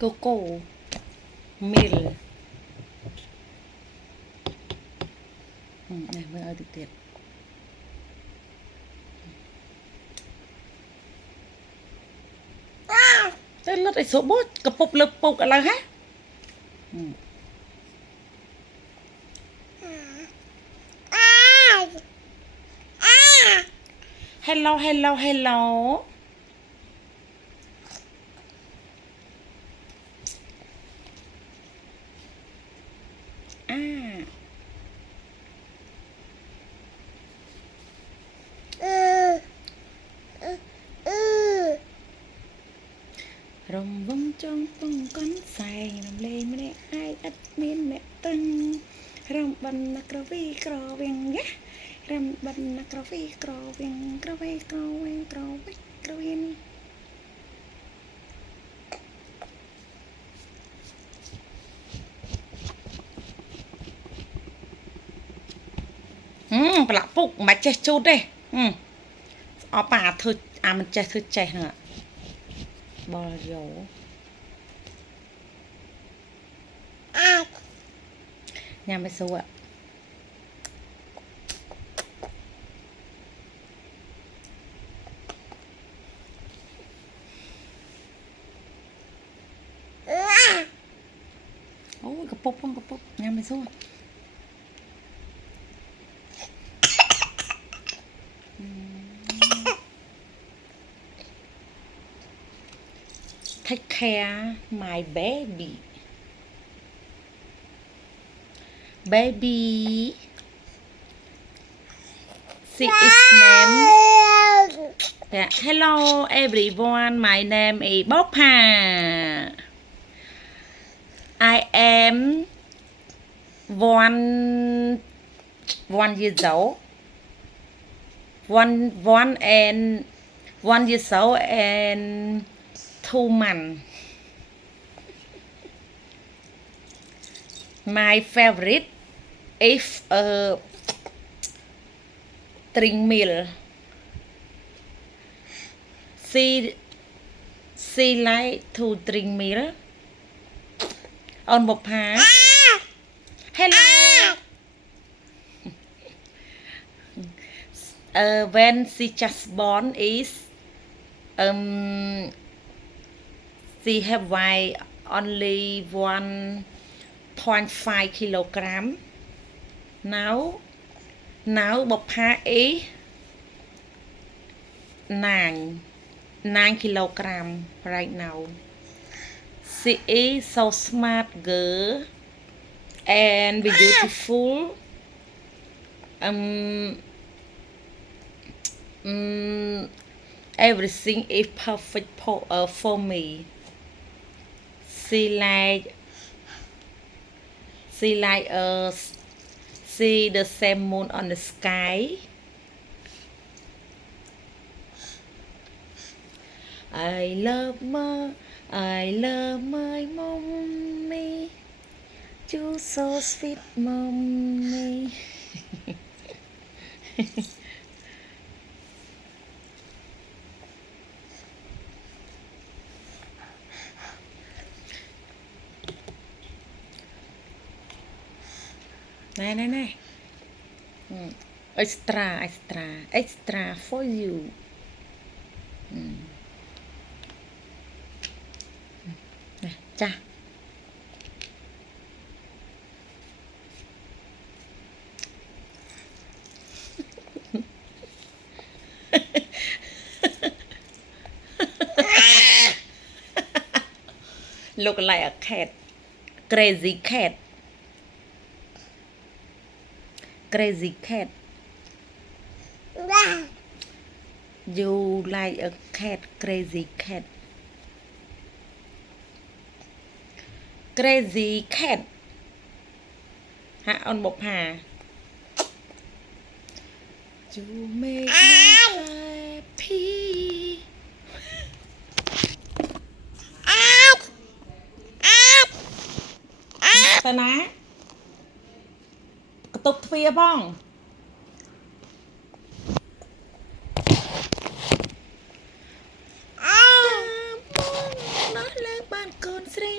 Coco Mill នេះមើលឲ្យតិចទៀតទៅលុតឲ្យស្រួលបូចកពុបលើពុកឥឡូវហ៎ Hello hello hello រំវងចង់ពងកន់សែងរំលែងម្នាក់ឯងឥតមានអ្នកតឹងរំបិនណាក្រវីក្រវៀងយ៉ារំបិនណាក្រវីក្រវៀងក្រវេក្រវៀងក្រវិចក្រវៀងប្រឡាក់ពុកមិនចេះជូតទេអបអាធ្វើអាមិនចេះធ្វើចេះហ្នឹងបលយោញ៉ាំไปសួរអូយកពុបផងកពុបញ៉ាំไปសួរTake care my baby she is name hello everyone my name is Bopha I am one years old one years old and 2 months my favorite is string meal she like to drink meal on Bopha hello when she just born is she have weigh only 1.5 kilogram now Bopha is 9 kilogram right now she is so smart girl and beautiful everything is perfect for me she like see the same moon on the sky I love my mommy you so sweet mommy ណែ extra for you ចា look like a cat crazy cat you like a cat crazy cat hả on Bopha you make me happy ទៅណាកតុបទ្វារផងដោះលើបានកូនស្រី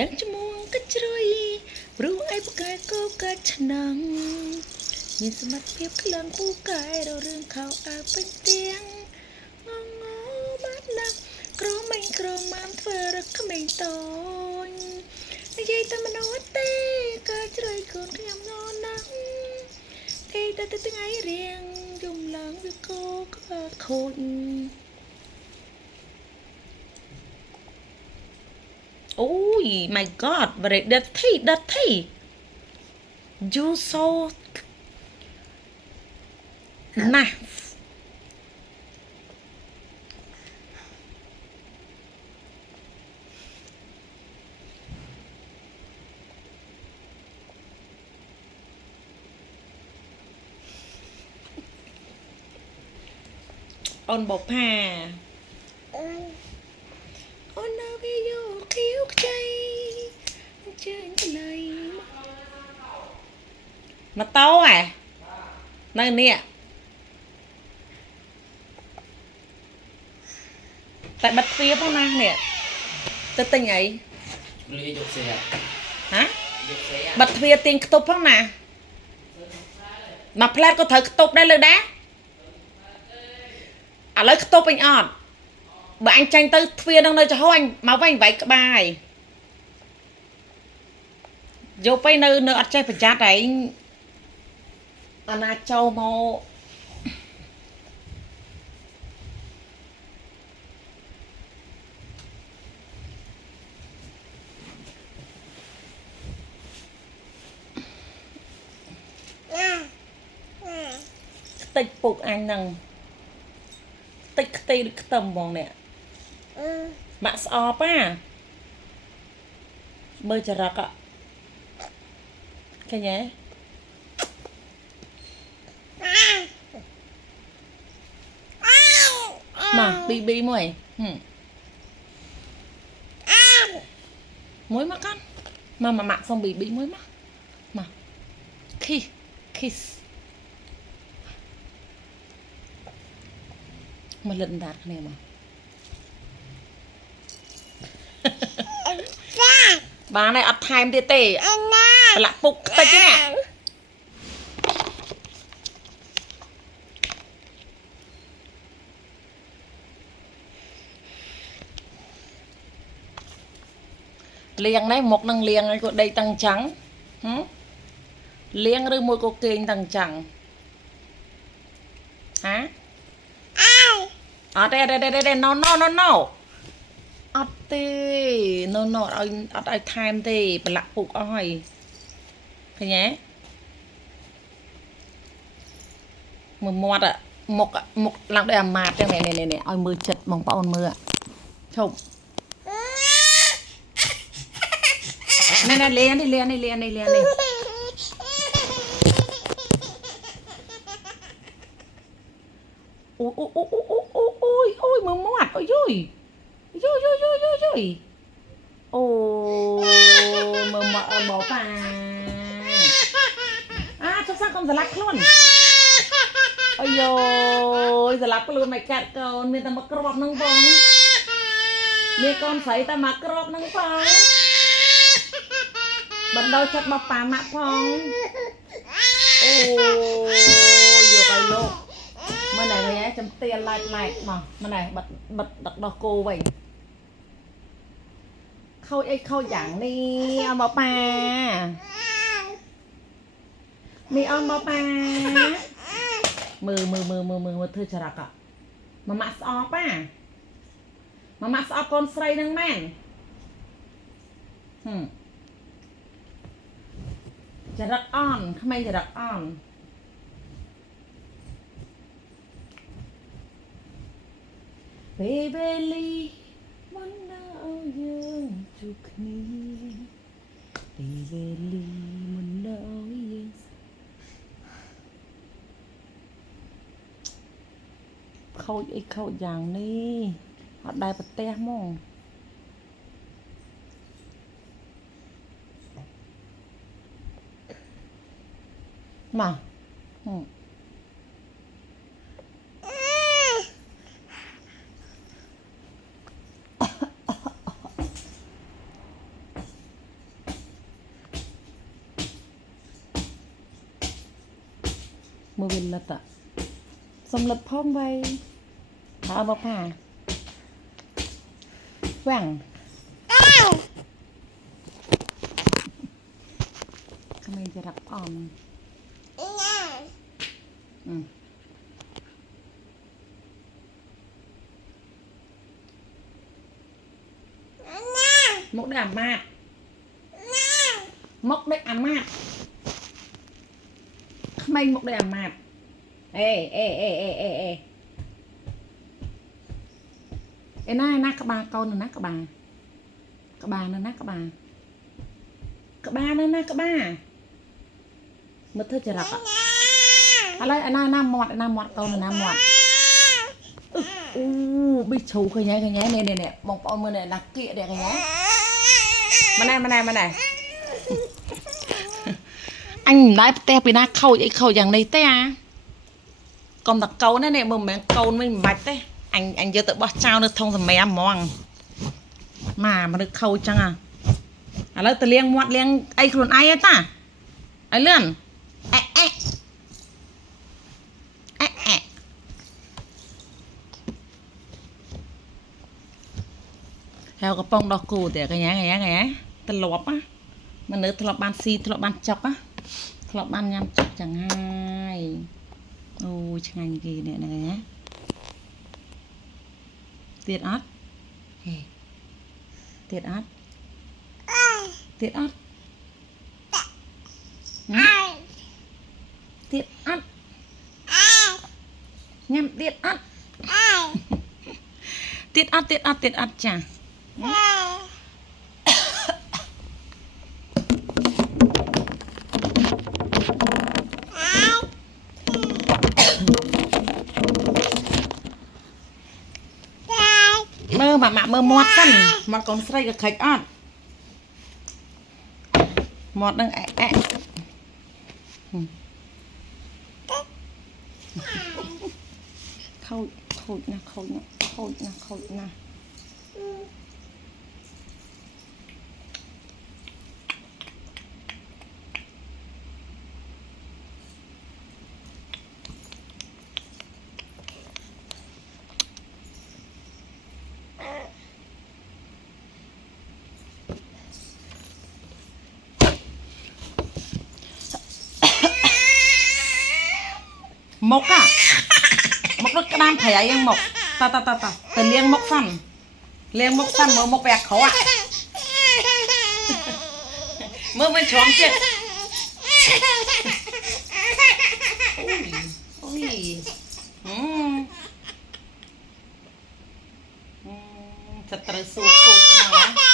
ដឹងឈ្មោះកជ្រុយព្រោះឯបកាយក៏កាច់ឆ្នាំងមានសមត្ថភាពខ្លាំងពូកែររឿងខោអាវពេញទៀងងងបាត់ណាស់ក្រមេងក្រមាំធ្វើរកក្មេងតូចនិយាយតែមនុស្សទេក៏ជ្រៃកូនខ្ញុំងណាស់ទេតែថ្ងៃរៀងយំឡើងវាក៏ខូចអូយ my god very dirty you so ណាស់អូនបផាអូននៅវាយកខៀវខ្ចីជើញក្លៃម៉ូតូនៅនេះតែបិទទ្វារផងណានេះទៅទិញអីលាយកផ្សេងហ៎យកផ្សេងបិទទ្វារទាញខ្ទប់ផងណាមកផ្លែតក៏ត្រូវខ្ទប់ដែរលើដែរឥឡូវខ្ទប់អញអត់បើអញចាញ់ទៅទ្វារនឹងនៅចំហអញមកវិញវាយក្បាលយកទៅនៅអត់ចេះប្រយ័ត្នឯងអាណាចូលមកខ្ទេចពុកអញហ្នឹងខ្ទេចខ្ទីឬខ្ទឹមហ្មងនេះម៉ាក់ស្អប់មើលចរិតឃើញទេមក BB មួយមួយមកកាន់មកម៉ាក់សុំ BB មួយមក kiss មកលិនដាតគ្នាមកបានហើយអត់ថែមទៀតទេប្រឡាក់ពុកខ្ទេចទេណាលៀងនេះមុខនឹងលៀងឲ្យគាត់ដេកតាំងចឹងលៀងឬមួយក៏គេងតាំងចឹងហាអត់ទេ no អត់ទេ no អត់ឲ្យថែមទេប្រឡាក់ពុកអស់ហើយឃើញទេមើលមាត់មុខឡើងដូចអាម៉ាតចឹងនេះឲ្យមើលចិត្តបងប្អូនមើលឈប់នេះលៀងនេះអូយមើលមាត់អូយអូមើលមាត់អូនបោប៉ាចុះសាកុំស្លាប់ខ្លួនអូយស្លាប់ខ្លួនមិនកាត់កូនមានតែមកក្របនឹងបងមានកូនស្រីតែមកក្របនឹងផងបណ្ដោយចិត្តមកប៉ាម៉ាក់ផងអូយកឲ្យលោកមើលណែនេះចំទាឡែកមកមើលណែបិទដឹកដោះគោវិញខូចអីខូចយ៉ាងនេះអមបប៉ានេះអមបប៉ាមើលធ្វើចរិតម៉ាម៉ាក់ស្អប់ម៉ាម៉ាក់ស្អប់កូនស្រីនឹងមែនចរិតអន់ក្មេងចរិតអន់ពេលវេលាមិនដល់យើងជួបគ្នាពេលវេលាមិនដល់យើងខូចអីខូចយ៉ាងនេះអត់ដែលប្រទះហ្មងមក mưa bên lật ạ xong lật phong bay thả bọc hà vàng kamiจะรับอ่อนมกได้อ่ะมากมกได้อ่ะมากทำไมมกได้อ่ะมากเอ้เอ้เอ้เอ้เอ้เอ้เอ้น่ากระบาcâu nữaนะกระบnữaนะกระบาnữaนะกระบามือเธอจะรับอ่ะอะไรอันน่าหมดcâu nữaนะหมดbị chấu cái nhái nè mong bao mưa này là kệ để cái nhái mà này anh nói te bị na khâu dạng này te à còn đặc câu này mình câu mình mạch te anh giờ tự bỏ trao được thông thầm mẹ mong mà được khâu chăng à là tự liêng moạt liêng ai luôn ai ta ai lươn theo cái bông đỏ cù thì cái nhá tơ lọp á mà nếu tơ lọp ban si tơ lọp ban chọc á tơ lọp ban nhâm chọc chẳng hay ôi chẳng hành gì này nhá tiệt ớt tiệt ớt tiệt ớt tiệt ớt nhâm tiệt ớt tiệt ớt chả mơ mà mơ mọt xanh mọt còn say cái khạch ớt mọt đang khâu nè mốc à mốc nó cái đam phải ấy mốc ta từ liêng mốc xanh mà mốc bẹt khẩu à mơ bên chóm chứ ôi thật là sụp sụp